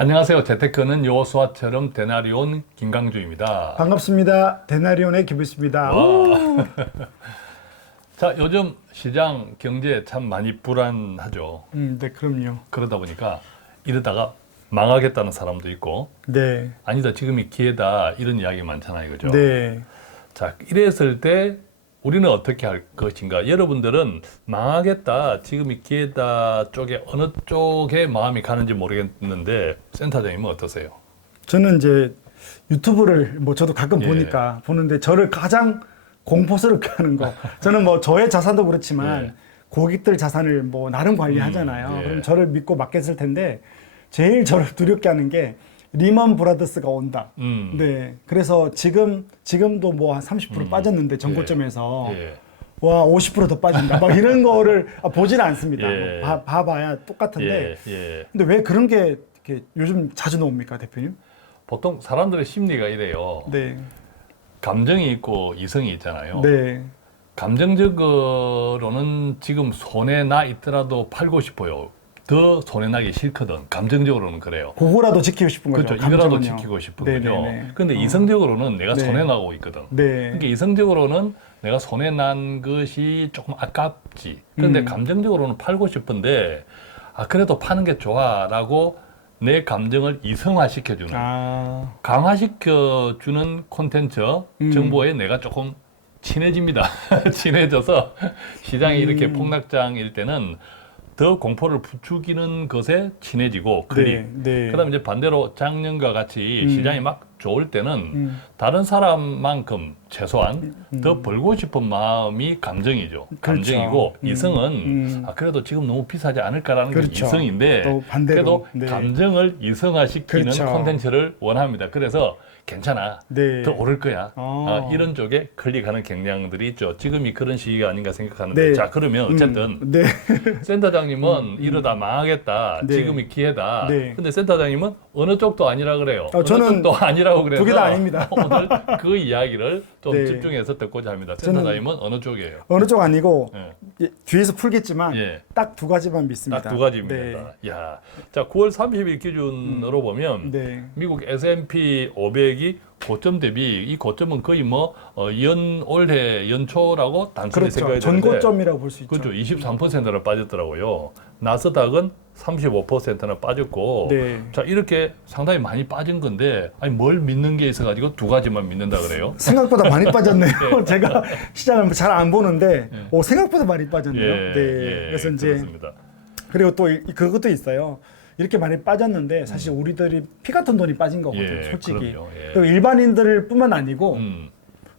안녕하세요. 재테크는 여호수아처럼 데나리온 김강주입니다. 반갑습니다. 데나리온의 김부수입니다. 자, 요즘 시장 경제 참 많이 불안하죠. 네, 그럼요. 그러다 보니까 이러다가 망하겠다는 사람도 있고, 네, 아니다, 지금이 기회다, 이런 이야기 많잖아요. 그죠? 네. 자, 이랬을 때 우리는 어떻게 할 것인가? 여러분들은 망하겠다, 지금이 기회다 쪽에 어느 쪽에 마음이 가는지 모르겠는데, 센터장님은 어떠세요? 저는 이제 유튜브를 저도 가끔 예. 보는데 저를 가장 공포스럽게 하는 거. 저는 저의 자산도 그렇지만 예. 고객들 자산을 나름 관리하잖아요. 예. 그럼 저를 믿고 맡겼을 텐데 제일 저를 두렵게 하는 게 리먼 브라더스가 온다. 네. 그래서 지금도 한 30% 빠졌는데 전고점에서 예. 와 50%더 빠진다. 막 이런 거를 보지는 않습니다. 예. 봐봐야 똑같은데. 예. 예. 근데 왜 그런 게 이렇게 요즘 자주 나옵니까, 대표님? 보통 사람들의 심리가 이래요. 네. 감정이 있고 이성이 있잖아요. 네. 감정적으로는 지금 손해 나 있더라도 팔고 싶어요. 더 손해 나기 싫거든. 감정적으로는 그래요. 그거라도 지키고 싶은 거죠. 그렇죠. 이거라도 감정은요. 지키고 싶은 네네네. 거죠. 근데 이성적으로는 내가 네. 손해 나고 있거든. 네. 그러니까 이성적으로는 내가 손해 난 것이 조금 아깝지. 그런데 감정적으로는 팔고 싶은데 그래도 파는 게 좋아라고 내 감정을 이성화시켜주는 강화시켜주는 콘텐츠 정보에 내가 조금 친해집니다. 친해져서 시장이 이렇게 폭락장일 때는 더 공포를 부추기는 것에 친해지고 클릭. 네. 그다음 이제 반대로 작년과 같이 시장이 막 좋을 때는 다른 사람만큼 최소한 더 벌고 싶은 마음이 감정이죠. 그렇죠. 감정이고 이성은 그래도 지금 너무 비싸지 않을까라는 게 그렇죠. 이성인데 또 반대로. 그래도 네. 감정을 이성화시키는 그렇죠. 콘텐츠를 원합니다. 그래서 괜찮아. 네. 더 오를 거야. 이런 쪽에 클릭하는 경향들이 있죠. 지금이 그런 시기가 아닌가 생각하는데 네. 자, 그러면 어쨌든 네. 센터장님은 이러다 망하겠다. 네. 지금이 기회다. 네. 근데 센터장님은 어느 쪽도 아니라 그래요. 어느 저는 쪽도 아니라고 그래서 두 개 다 아닙니다. 오늘 그 이야기를 좀 네. 집중해서 듣고자 합니다. 저는 센터장님은 어느 쪽이에요? 어느 쪽 아니고 예. 뒤에서 풀겠지만 예. 딱 두 가지만 믿습니다. 딱 두 가지입니다. 야, 자, 9월 30일 기준으로 보면 네. 미국 S&P 500이 고점 대비 이 고점은 거의 올해 연초라고 단순히 그렇죠. 생각이 되는데 전고점이라고 볼 수 있죠. 그렇죠. 23%나 빠졌더라고요. 나스닥은 35%나 빠졌고 네. 자, 이렇게 상당히 많이 빠진 건데 뭘 믿는 게 있어가지고 두 가지만 믿는다 그래요? 생각보다 많이 빠졌네요. 제가 시장을 잘 안 보는데 생각보다 많이 빠졌네요. 그래서 이제 그렇습니다. 그리고 또 그것도 있어요. 이렇게 많이 빠졌는데 사실 우리들이 피 같은 돈이 빠진 거거든요. 솔직히. 그럼요. 예. 그리고 일반인들 뿐만 아니고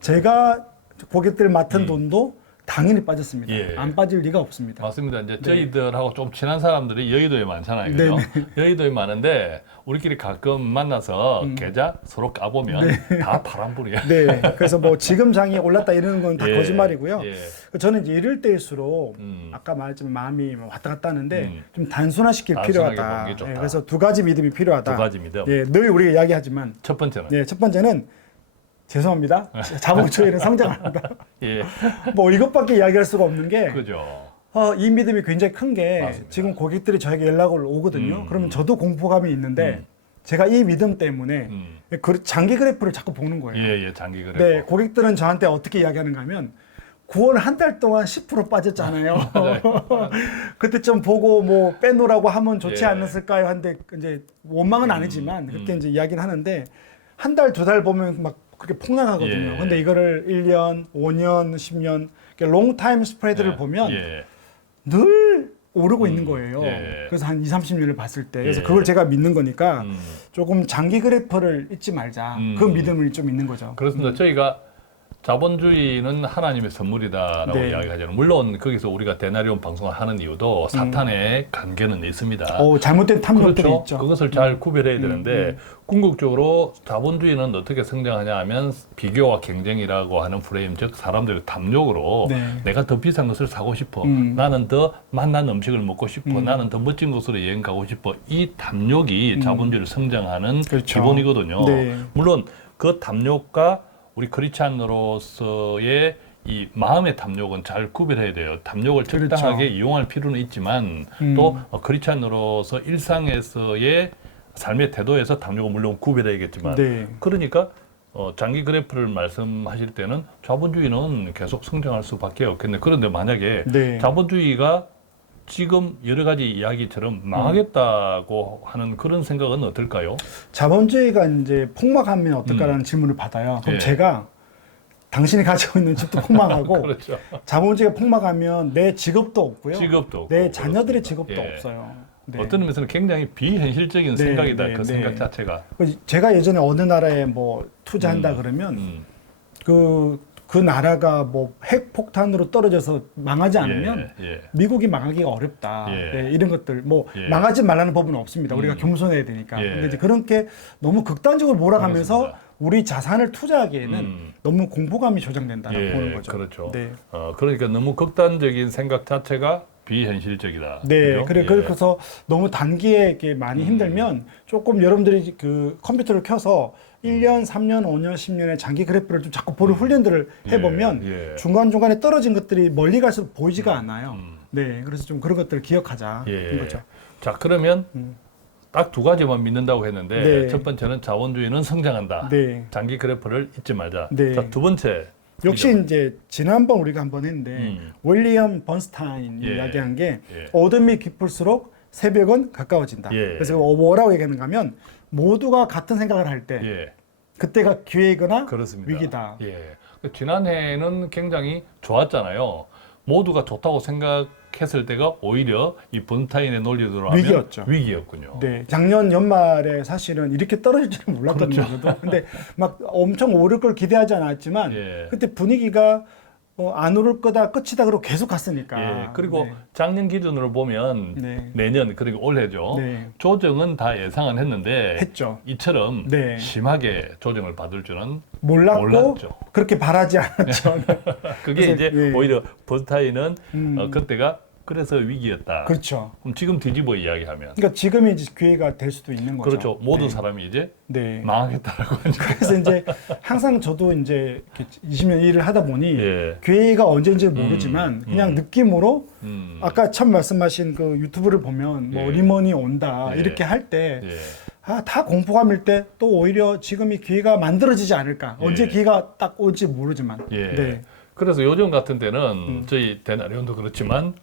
제가 고객들 맡은 돈도 당연히 빠졌습니다. 예. 안 빠질 리가 없습니다. 맞습니다. 이제 저희들하고 좀 친한 사람들이 여의도에 많잖아요. 그죠? 여의도에 많은데 우리끼리 가끔 만나서 계좌 서로 까보면 다 파란불이야. 네. 그래서 지금 장이 올랐다 이러는 건 다 예. 거짓말이고요. 예. 저는 이제 이럴 때일수록 아까 말했지만 마음이 왔다 갔다 하는데 좀 단순화시킬 단순하게 필요하다. 보는 게 좋다. 그래서 두 가지 믿음이 필요하다. 두 가지 믿음. 예, 늘 우리가 이야기하지만 첫 번째는 첫 번째는 죄송합니다. 자본주의는 성장 안 한다. 예. 이것밖에 이야기할 수가 없는 게 그죠. 이 믿음이 굉장히 큰 게 맞습니다. 지금 고객들이 저에게 연락을 오거든요. 그러면 저도 공포감이 있는데 제가 이 믿음 때문에 장기 그래프를 자꾸 보는 거예요. 예, 장기 그래프. 네, 고객들은 저한테 어떻게 이야기하는가 하면 9월 한 달 동안 10% 빠졌잖아요. 그때 좀 보고 빼놓으라고 하면 좋지 예. 않았을까요? 한데 이제 원망은 아니지만 그렇게 이제 이야기를 하는데 한 달, 두 달 보면 막 그렇게 폭락하거든요. 예. 근데 이거를 1년, 5년, 10년 롱타임 스프레드를 보면 늘 오르고 있는 거예요. 예. 그래서 한 2, 30년을 봤을 때. 그래서 예. 그걸 제가 믿는 거니까 조금 장기 그래프를 잊지 말자. 그 믿음을 좀 있는 거죠. 그렇습니다. 저희가 자본주의는 하나님의 선물이다라고 네. 이야기하잖아요. 물론 거기서 우리가 데나리온 방송을 하는 이유도 사탄의 관계는 있습니다. 잘못된 탐욕들이 그렇죠. 있죠. 그것을 잘 구별해야 되는데 궁극적으로 자본주의는 어떻게 성장하냐 하면 비교와 경쟁이라고 하는 프레임, 즉 사람들의 탐욕으로 네. 내가 더 비싼 것을 사고 싶어. 나는 더 맛난 음식을 먹고 싶어. 나는 더 멋진 곳으로 여행 가고 싶어. 이 탐욕이 자본주의를 성장하는 그렇죠. 기본이거든요. 네. 물론 그 탐욕과 우리 크리스찬으로서의 이 마음의 탐욕은 잘 구별해야 돼요. 탐욕을 그렇죠. 적당하게 이용할 필요는 있지만 또 크리스찬으로서 일상에서의 삶의 태도에서 당뇨가 물론 구별해야겠지만 네. 그러니까 장기 그래프를 말씀하실 때는 자본주의는 계속 성장할 수밖에 없겠네. 그런데 만약에 네. 자본주의가 지금 여러 가지 이야기처럼 망하겠다고 하는 그런 생각은 어떨까요? 자본주의가 이제 폭락하면 어떨까라는 질문을 받아요. 그럼 예. 제가 당신이 가지고 있는 집도 폭락하고 그렇죠. 자본주의가 폭락하면 내 직업도 없고요. 직업도 없고 내 자녀들의 그렇습니다. 직업도 예. 없어요. 네. 어떤 의미에서는 굉장히 비현실적인 네, 생각이다. 네, 그 네. 생각 자체가. 제가 예전에 어느 나라에 뭐 투자한다 그러면 그 나라가 뭐 핵폭탄으로 떨어져서 망하지 않으면 예. 미국이 망하기가 어렵다. 예. 네, 이런 것들 뭐 예. 망하지 말라는 법은 없습니다. 우리가 겸손해야 되니까. 예. 근데 이제 그렇게 너무 극단적으로 몰아가면서 그렇습니다. 우리 자산을 투자하기에는 너무 공포감이 조장된다라고 보는 거죠. 그렇죠. 네. 그러니까 너무 극단적인 생각 자체가 비현실적이다. 네, 그죠? 그래 예. 그래서 너무 단기에 이렇게 많이 힘들면 조금 여러분들이 그 컴퓨터를 켜서 1년, 3년, 5년, 10년의 장기 그래프를 좀 자꾸 보는 훈련들을 해보면 예. 중간중간에 떨어진 것들이 멀리 갈수록 보이지가 않아요. 네, 그래서 좀 그런 것들을 기억하자. 예. 거죠. 자, 그러면 딱 두 가지만 믿는다고 했는데 네. 첫 번째는 자본주의는 성장한다. 네. 장기 그래프를 잊지 말자. 네. 자, 두 번째. 역시 이제 지난번 우리가 한번 했는데 윌리엄 번스타인이 예. 이야기한 게 예. 어둠이 깊을수록 새벽은 가까워진다. 예. 그래서 뭐라고 얘기하는가 하면 모두가 같은 생각을 할 때 예. 그때가 기회이거나 그렇습니다. 위기다. 예. 지난해는 굉장히 좋았잖아요. 모두가 좋다고 생각했을 때가 오히려 이 번타인의 논리대로 하면 위기였죠. 위기였군요. 네, 작년 연말에 사실은 이렇게 떨어질 줄은 몰랐거든요. 그렇죠. 저도. 근데 막 엄청 오를 걸 기대하지 않았지만 예. 그때 분위기가 안 오를 거다 끝이다 그러고 계속 갔으니까. 예. 그리고 네. 작년 기준으로 보면 네. 내년 그리고 올해죠. 네. 조정은 다 예상은 했는데 했죠. 이처럼 네. 심하게 조정을 받을 줄은 몰랐고 몰랐죠. 그렇게 바라지 않았죠. 그게 그래서, 이제 예. 오히려 번타인은 음. 그때가 그래서 위기였다. 그렇죠. 그럼 지금 뒤집어 이야기하면 그러니까 지금이 이제 기회가 될 수도 있는 거죠. 그렇죠. 모든 네. 사람이 이제 네. 망하겠다라고 하니까. 그래서 이제 항상 저도 이제 이렇게 20년 일을 하다 보니 예. 기회가 언제인지 모르지만 그냥 느낌으로 아까 처음 말씀하신 그 유튜브를 보면 뭐 예. 리먼이 온다 예. 이렇게 할 때 예. 다 공포감일 때 또 오히려 지금이 기회가 만들어지지 않을까. 예. 언제 기회가 딱 올지 모르지만. 예. 네. 그래서 요즘 같은 때는 저희 대나리온도 그렇지만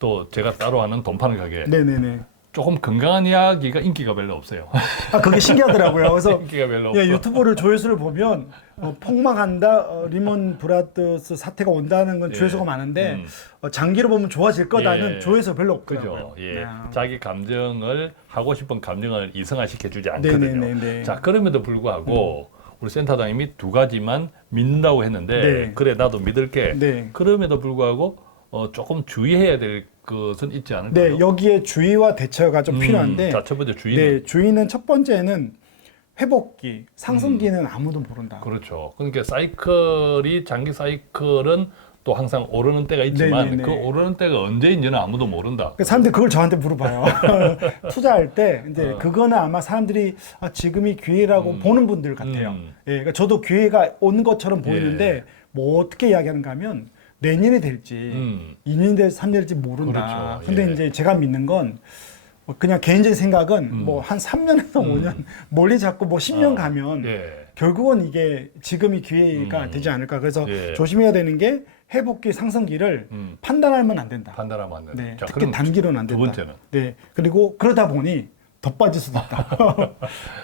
또 제가 따로 하는 돈 파는 가게 네네네. 조금 건강한 이야기가 인기가 별로 없어요. 그게 신기하더라고요. 그래서 인기가 별로 없어. 예, 유튜브를 조회수를 보면 폭망한다, 리먼 브라더스 사태가 온다는 건 예. 조회수가 많은데 장기로 보면 좋아질 거다는 예. 조회수가 별로 없더라고요. 그죠. 예. 아. 자기 감정을 하고 싶은 감정을 이성화시켜주지 않거든요. 네네네네. 자, 그럼에도 불구하고 우리 센터장님이 두 가지만 믿는다고 했는데 네. 그래 나도 믿을게. 네. 그럼에도 불구하고 조금 주의해야 될 것은 있지 않을까요? 네, 여기에 주의와 대처가 좀 필요한데, 자, 첫 번째 주의는 네, 주의는 첫 번째는 회복기, 상승기는 아무도 모른다. 그렇죠. 그러니까 사이클이 장기 사이클은 또 항상 오르는 때가 있지만 네네네. 그 오르는 때가 언제인지는 아무도 모른다. 그러니까 사람들이 그걸 저한테 물어봐요. 투자할 때 이제 그거는 아마 사람들이 지금이 기회라고 보는 분들 같아요. 예, 그러니까 저도 기회가 온 것처럼 보이는데 뭐 어떻게 이야기하는가 하면 내년이 될지 2년이 될지 3년이 될지 모른다. 그렇죠. 근데 예. 이제 제가 믿는 건 그냥 개인적인 생각은 뭐 한 3년에서 5년 멀리 잡고 뭐 10년 가면 예. 결국은 이게 지금이 기회가 되지 않을까. 그래서 예. 조심해야 되는 게 회복기 상승기를 판단하면 안 된다. 판단하면 안 된다. 네, 자, 특히 그럼 단기로는 안 두 된다. 번째는 네, 그리고 그러다 보니 더 빠질 수도 있다.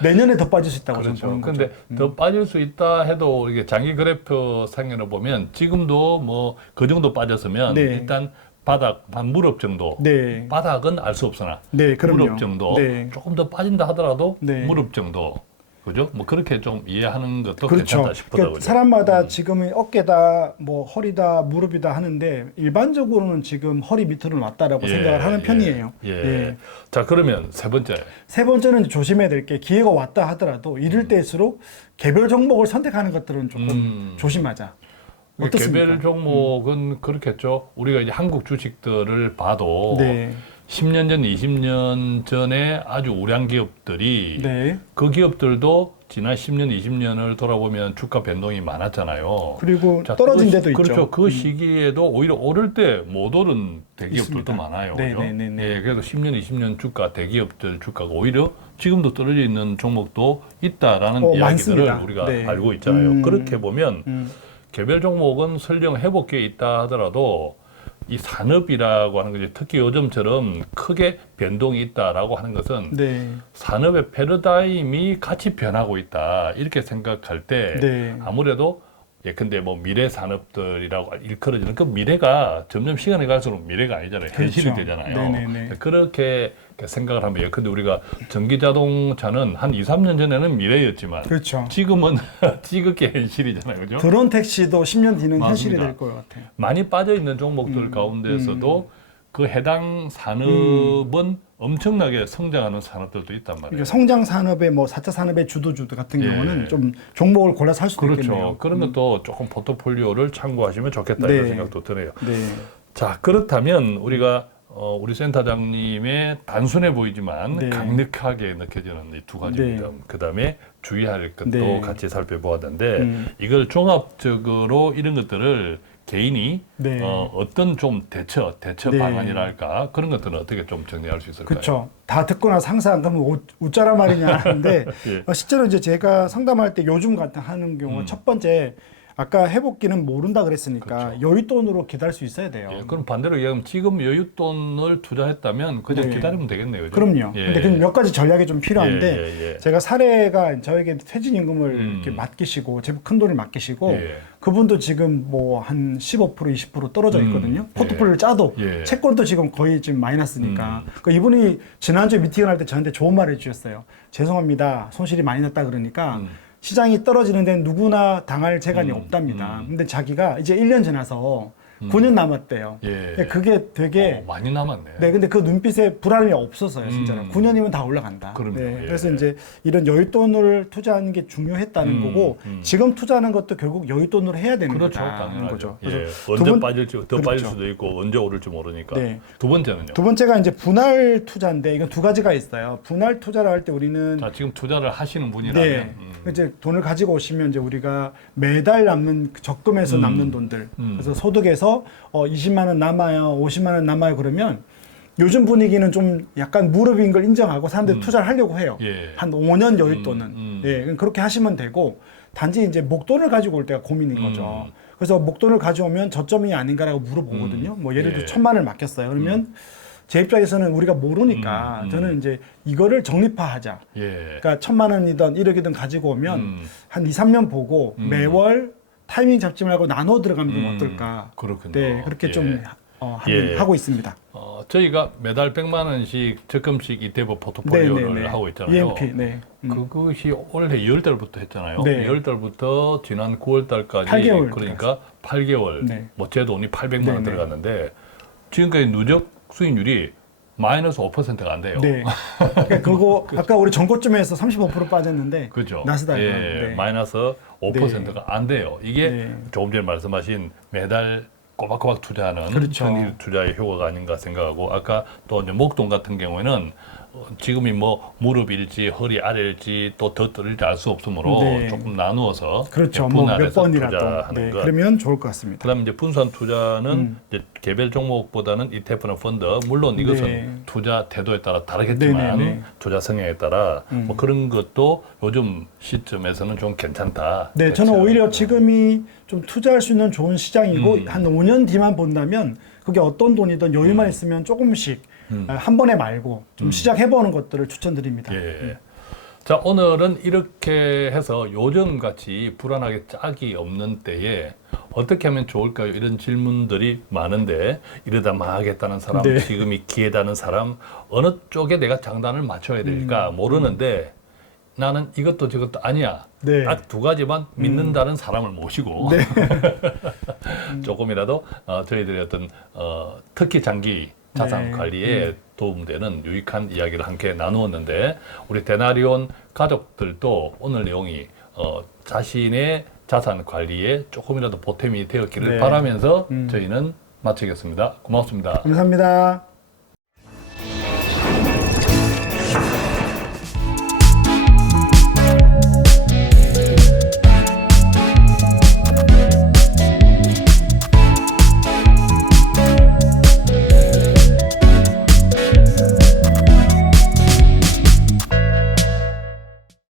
내년에 더 빠질 수 있다고 저는 그렇죠. 보는 거죠. 근데 더 빠질 수 있다 해도 이게 장기 그래프 상으로 보면 지금도 뭐 그 정도 빠졌으면 네. 일단 바닥 한 무릎 정도. 네, 바닥은 알 수 없으나 네, 그럼요. 무릎 정도. 네. 조금 더 빠진다 하더라도 네. 무릎 정도. 그죠? 뭐 그렇게 좀 이해하는 것도 그렇죠. 괜찮다 싶더라고요. 그러니까 사람마다 지금은 어깨다, 뭐 허리다, 무릎이다 하는데 일반적으로는 지금 허리 밑으로 왔다라고 생각을 하는 편이에요. 예. 자, 그러면 세 번째. 세 번째는 조심해야 될 게 기회가 왔다 하더라도 이럴 때일수록 개별 종목을 선택하는 것들은 조금 조심하자. 어떻습니까? 개별 종목은 그렇겠죠. 우리가 이제 한국 주식들을 봐도 네. 10년 전, 20년 전에 아주 우량 기업들이 네. 그 기업들도 지난 10년, 20년을 돌아보면 주가 변동이 많았잖아요. 그리고 자, 떨어진 그, 데도 있죠. 그렇죠. 그 시기에도 오히려 오를 때 못 오른 대기업들도 있습니다. 많아요. 네, 그죠? 네, 네, 네. 예, 그래서 10년, 20년 주가, 대기업들 주가가 오히려 지금도 떨어져 있는 종목도 있다라는 이야기들을 많습니다. 우리가 네. 알고 있잖아요. 그렇게 보면 음. 개별 종목은 설령 회복기에 있다 하더라도 이 산업이라고 하는 것이 특히 요즘처럼 크게 변동이 있다라고 하는 것은 네. 산업의 패러다임이 같이 변하고 있다 이렇게 생각할 때 네. 아무래도 예컨대 뭐 미래 산업들이라고 일컬어지는 그 미래가 점점 시간이 갈수록 미래가 아니잖아요. 현실이 그렇죠. 되잖아요. 네네네. 그렇게 생각을 하면 예컨대 우리가 전기 자동차는 한 2, 3년 전에는 미래였지만 그렇죠. 지금은 지극히 현실이잖아요. 그죠? 드론 택시도 10년 뒤는 맞습니다. 현실이 될 것 같아요. 많이 빠져 있는 종목들 가운데서도 그 해당 산업은 엄청나게 성장하는 산업들도 있단 말이에요. 그러니까 성장 산업의 뭐 4차 산업의 주도주들 같은 예. 경우는 좀 종목을 골라서 할 수도 그렇죠. 있겠네요. 그런 것도 조금 포트폴리오를 참고하시면 좋겠다 네. 이런 생각도 드네요. 네. 자, 그렇다면 우리가 우리 센터장님의 단순해 보이지만 네. 강력하게 느껴지는 이 두 가지입니다. 네. 그다음에 주의할 것도 네. 같이 살펴보았는데 이걸 종합적으로 이런 것들을 개인이 네. 어떤 좀 대처 네. 방안이랄까 그런 것들은 어떻게 좀 정리할 수 있을까요? 그렇죠. 다 듣고 나서 항상 그러면 웃자란 말이냐 하는데 예. 실제로 이제 제가 상담할 때 요즘 같은 하는 경우 첫 번째 아까 회복기는 모른다 그랬으니까 그렇죠. 여윳돈으로 기다릴 수 있어야 돼요. 예, 그럼 반대로 얘기하면 지금 여윳돈을 투자했다면 그냥 네. 기다리면 되겠네요. 그죠? 그럼요. 예. 근데 그 몇 가지 전략이 좀 필요한데 예, 예. 제가 사례가 저에게 퇴직임금을 이렇게 맡기시고 제법 큰 돈을 맡기시고 예. 그분도 지금 뭐 한 15% 20% 떨어져 있거든요. 포트폴리오를 짜도 예. 채권도 지금 거의 지금 마이너스니까. 그러니까 이분이 지난주에 미팅을 할 때 저한테 좋은 말을 해주셨어요. 죄송합니다. 손실이 많이 났다 그러니까 시장이 떨어지는 데는 누구나 당할 재간이 없답니다. 근데 자기가 이제 1년 지나서 9년 남았대요. 예. 그게 되게 많이 남았네. 네, 근데 그 눈빛에 불안이 없었어요, 진짜로. 9년이면 다 올라간다. 그럼요. 네, 예. 그래서 이제 이런 여윳돈을 투자하는 게 중요했다는 거고, 지금 투자하는 것도 결국 여윳돈으로 해야 되는 그렇죠, 거다는 당연하죠. 거죠. 예. 그래서 언제 두 번- 빠질지 더 빠질 그렇죠. 수도 있고 언제 오를지 모르니까. 네. 두 번째는요. 두 번째가 이제 분할 투자인데, 이건 두 가지가 있어요. 분할 투자를 할 때 우리는 자, 지금 투자를 하시는 분이라면 네. 이제 돈을 가지고 오시면 이제 우리가 매달 남는 그 적금에서 남는 돈들. 그래서 소득에서 20만 원 남아요, 50만 원 남아요 그러면 요즘 분위기는 좀 약간 무릎인 걸 인정하고 사람들이 투자를 하려고 해요. 예. 한 5년 여윳돈은. 예, 그렇게 하시면 되고 단지 이제 목돈을 가지고 올 때가 고민인 거죠. 그래서 목돈을 가져오면 저점이 아닌가라고 물어보거든요. 뭐 예를 들어 예. 1,000만 원을 맡겼어요. 그러면 제 입장에서는 우리가 모르니까 저는 이제 이거를 적립화하자. 예. 그러니까 1,000만 원이든 1억이든 가지고 오면 한 2, 3년 보고 매월 타이밍 잡지 말고 나눠 들어가면 어떨까. 그렇군요. 네, 그렇게 예. 좀 예. 하고 있습니다. 저희가 매달 100만 원씩 적금식 ETF 포트폴리오를 네네네. 하고 있잖아요. EMP, 네. 그것이 올해 2월 달부터 했잖아요. 네. 2월 달부터 지난 9월 달까지 8개월 그러니까 8개월 네. 뭐 제 돈이 800만 원 네네. 들어갔는데 지금까지 누적 수익률이 마이너스 5%가 안 돼요. 네. 그러니까 그거 아까 우리 전고점에서 35% 빠졌는데 그죠. 나스닥은 예, 네. 마이너스 5%가 안 돼요. 이게 네. 조금 전에 말씀하신 매달 꼬박꼬박 투자하는 그렇죠. 편의 투자의 효과가 아닌가 생각하고 아까 또 이제 목돈 같은 경우에는 지금이 뭐 무릎일지 허리 아래일지 또 더 떨릴지 알 수 없으므로 네. 조금 나누어서 그렇죠. 뭐 몇 분할해서 번이라도 투자하는 네, 것. 그러면 좋을 것 같습니다. 그다음에 이제 분산 투자는 이제 개별 종목보다는 ETF나 펀드 물론 이것은 네. 투자 태도에 따라 다르겠지만 네네네. 투자 성향에 따라 뭐 그런 것도 요즘 시점에서는 좀 괜찮다. 네, 저는 그렇죠. 오히려 지금이 좀 투자할 수 있는 좋은 시장이고 한 5년 뒤만 본다면 그게 어떤 돈이든 여유만 있으면 조금씩 한 번에 말고 좀 시작해보는 것들을 추천드립니다. 예. 자, 오늘은 이렇게 해서 요즘같이 불안하게 짝이 없는 때에 어떻게 하면 좋을까요? 이런 질문들이 많은데 이러다 망하겠다는 사람, 네. 지금이 기회다는 사람, 어느 쪽에 내가 장단을 맞춰야 될까 모르는데 나는 이것도 저것도 아니야. 네. 딱 두 가지만 믿는다는 사람을 모시고 조금이라도 저희들의 어떤 특히 장기 자산 네. 관리에 도움되는 유익한 이야기를 함께 나누었는데 우리 데나리온 가족들도 오늘 내용이 자신의 자산 관리에 조금이라도 보탬이 되었기를 네. 바라면서 저희는 마치겠습니다. 고맙습니다. 감사합니다.